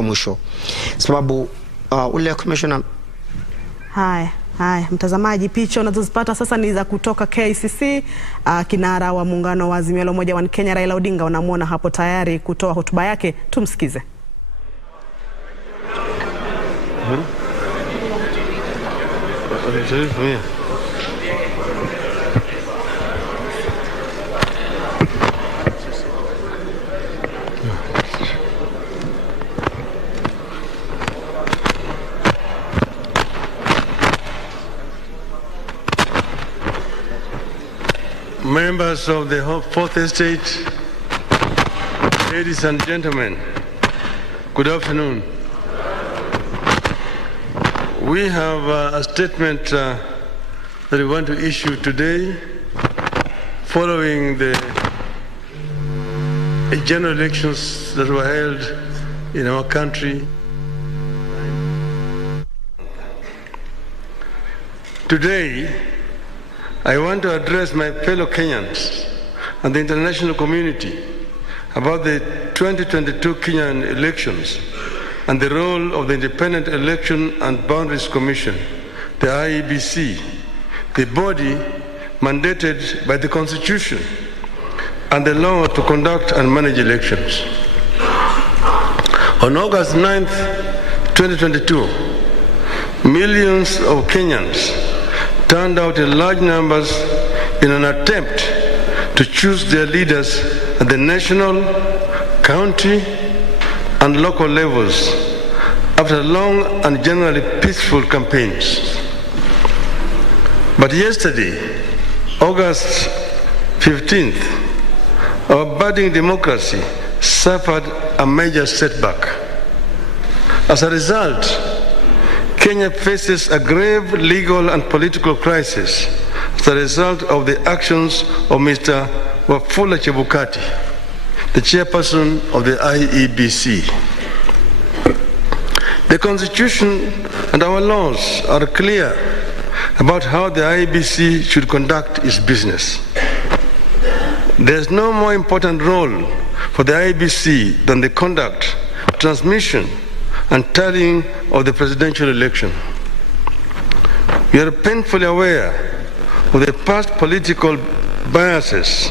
mwisho. Sababu ule commissioner. Haya, mtazamaji, picha unazozipata sasa ni za kutoka KICC. Kinara wa muungano wa Azimio la Umoja wa Kenya Raila Odinga unamuona hapo tayari kutoa hotuba yake. Tumsikize. Members of the Fourth Estate, ladies and gentlemen, good afternoon. We have a statement that we want to issue today following the general elections that were held in our country. Today, I want to address my fellow Kenyans and the international community about the 2022 Kenyan elections and the role of the Independent Election and Boundaries Commission, the IEBC, the body mandated by the Constitution and the law to conduct and manage elections. On August 9th, 2022, millions of Kenyans turned out in large numbers in an attempt to choose their leaders at the national, county, and local levels after long and generally peaceful campaigns. But yesterday, August 15th, our budding democracy suffered a major setback. As a result, Kenya faces a grave legal and political crisis as a result of the actions of Mr. Wafula Chebukati, the chairperson of the IEBC. The Constitution and our laws are clear about how the IEBC should conduct its business. There is no more important role for the IEBC than the conduct, transmission, and tallying of the presidential election. We are painfully aware of the past political biases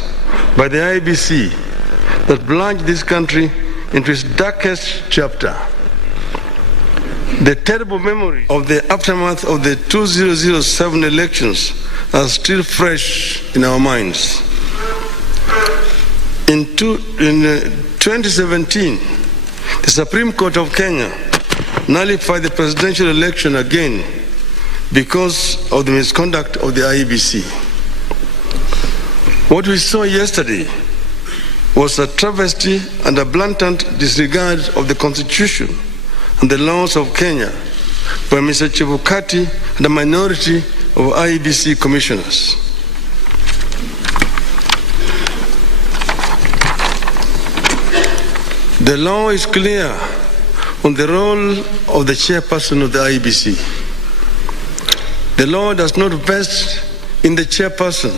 by the IEBC that plunged this country into its darkest chapter. The terrible memory of the aftermath of the 2007 elections are still fresh in our minds. In 2017, the Supreme Court of Kenya nullified the presidential election again because of the misconduct of the IEBC. What we saw yesterday was a travesty and a blatant disregard of the Constitution and the laws of Kenya by Mr. Chebukati and a minority of IEBC commissioners. The law is clear on the role of the chairperson of the IEBC. The law does not vest in the chairperson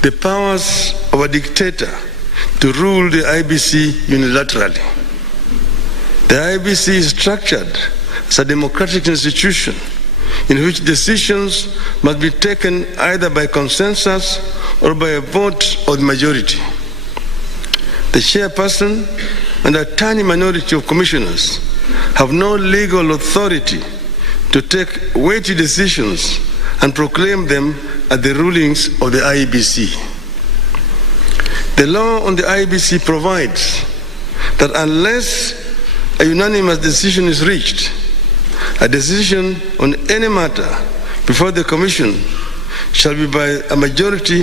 the powers of a dictator to rule the IEBC unilaterally. The IEBC is structured as a democratic institution in which decisions must be taken either by consensus or by a vote of the majority. The chairperson and a tiny minority of commissioners have no legal authority to take weighty decisions and proclaim them as the rulings of the IEBC. The law on the IEBC provides that unless a unanimous decision is reached, a decision on any matter before the Commission shall be by a majority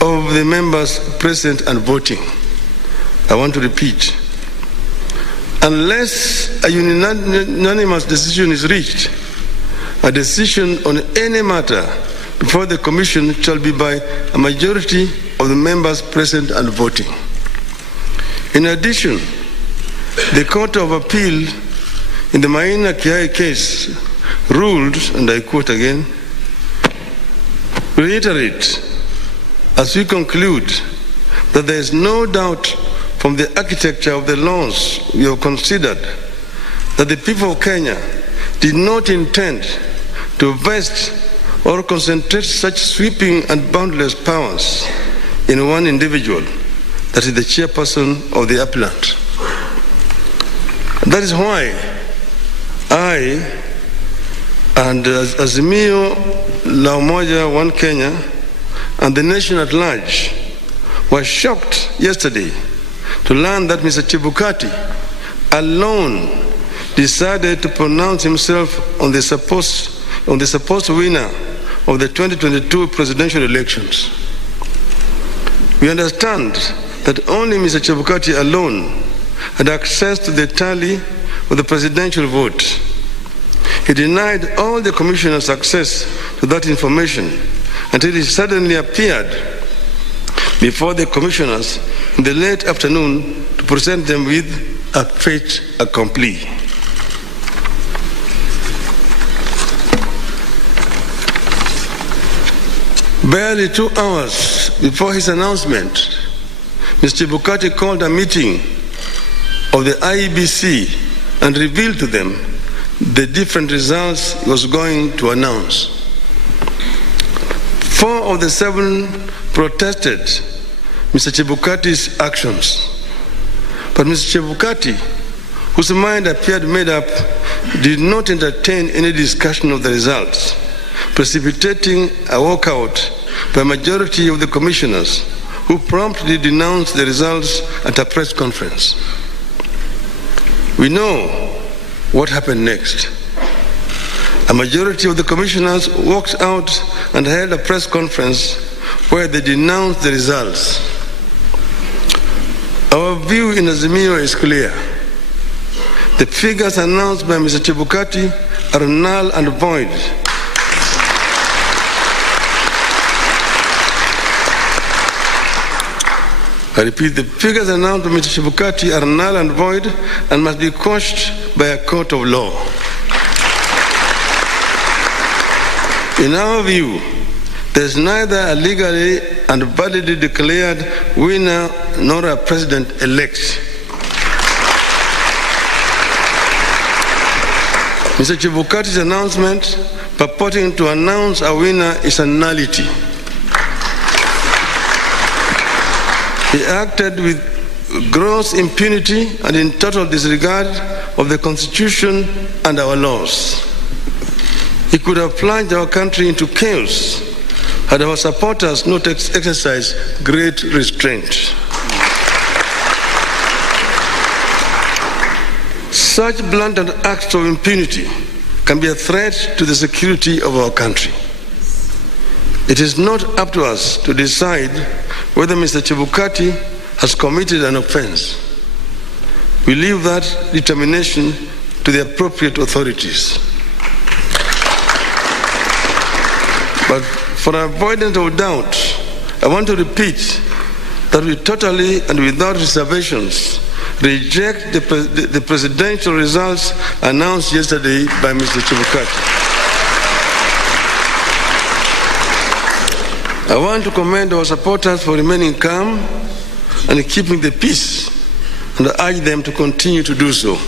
of the members present and voting. I want to repeat. Unless a unanimous decision is reached, a decision on any matter before the Commission shall be by a majority of the members present and voting. In addition, the Court of Appeal in the Maina Kiai case ruled, and I quote again, reiterate as we conclude that there is no doubt from the architecture of the laws we have considered that the people of Kenya did not intend to vest or concentrate such sweeping and boundless powers in one individual, that is the chairperson of the appellant. That is why I and Azimio la Umoja One Kenya and the nation at large were shocked yesterday to learn that Mr. Chebukati alone decided to pronounce himself on the supposed winner of the 2022 presidential elections. We understand that only Mr. Chebukati alone had access to the tally of the presidential vote. He denied all the commissioners access to that information until he suddenly appeared before the commissioners in the late afternoon to present them with a fait accompli. Barely 2 hours before his announcement, Mr. Chebukati called a meeting of the IEBC and revealed to them the different results he was going to announce. 4 of the 7 protested Mr. Chebukati's actions. But Mr. Chebukati, whose mind appeared made up, did not entertain any discussion of the results, precipitating a walkout by a majority of the commissioners, who promptly denounced the results at a press conference. We know what happened next. A majority of the commissioners walked out and held a press conference where they denounced the results. Our view in Azimio is clear. The figures announced by Mr. Chebukati are null and void. I repeat, the figures announced by Mr. Chebukati are null and void and must be quashed by a court of law. In our view, there is neither a legally and validly declared winner nor a president-elect. Mr. Chebukati's announcement purporting to announce a winner is a nullity. He acted with gross impunity and in total disregard of the Constitution and our laws. He could have plunged our country into chaos had our supporters not exercised great restraint. Such blatant acts of impunity can be a threat to the security of our country. It is not up to us to decide whether Mr. Chebukati has committed an offense. We leave that determination to the appropriate authorities. But for avoidance of doubt, I want to repeat that we totally and without reservations reject the presidential results announced yesterday by Mr. Chebukati. I want to commend our supporters for remaining calm and keeping the peace, and I urge them to continue to do so.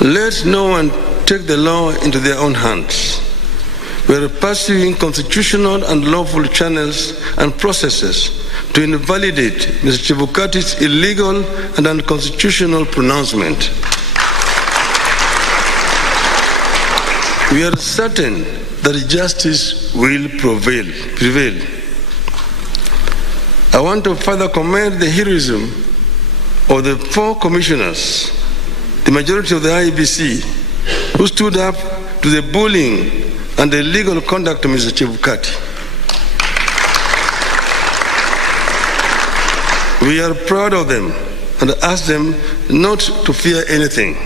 Let no one take the law into their own hands. We are pursuing constitutional and lawful channels and processes to invalidate Mr. Chebukati's illegal and unconstitutional pronouncement. We are certain that justice will prevail. I want to further commend the heroism of the 4 commissioners, the majority of the IEBC, who stood up to the bullying and the illegal conduct of Mr. Chebukati. We are proud of them and ask them not to fear anything.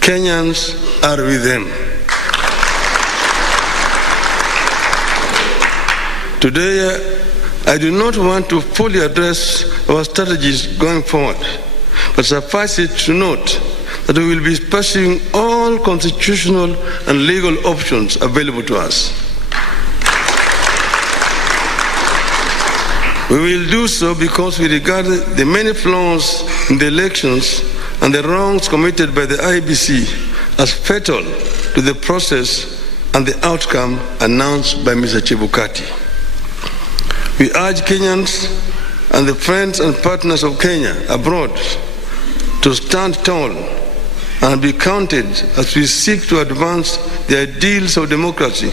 Kenyans are with them. Today, I do not want to fully address our strategies going forward, but suffice it to note that we will be pursuing all constitutional and legal options available to us. We will do so because we regard the many flaws in the elections and the wrongs committed by the IEBC as fatal to the process and the outcome announced by Mr. Chebukati. We urge Kenyans and the friends and partners of Kenya abroad to stand tall and be counted as we seek to advance the ideals of democracy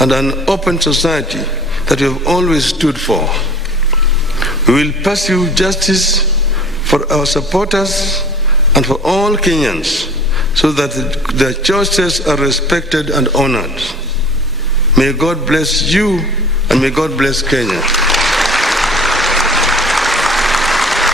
and an open society that we have always stood for. We will pursue justice for our supporters and for all Kenyans so that their choices are respected and honored. May God bless you and may God bless Kenya.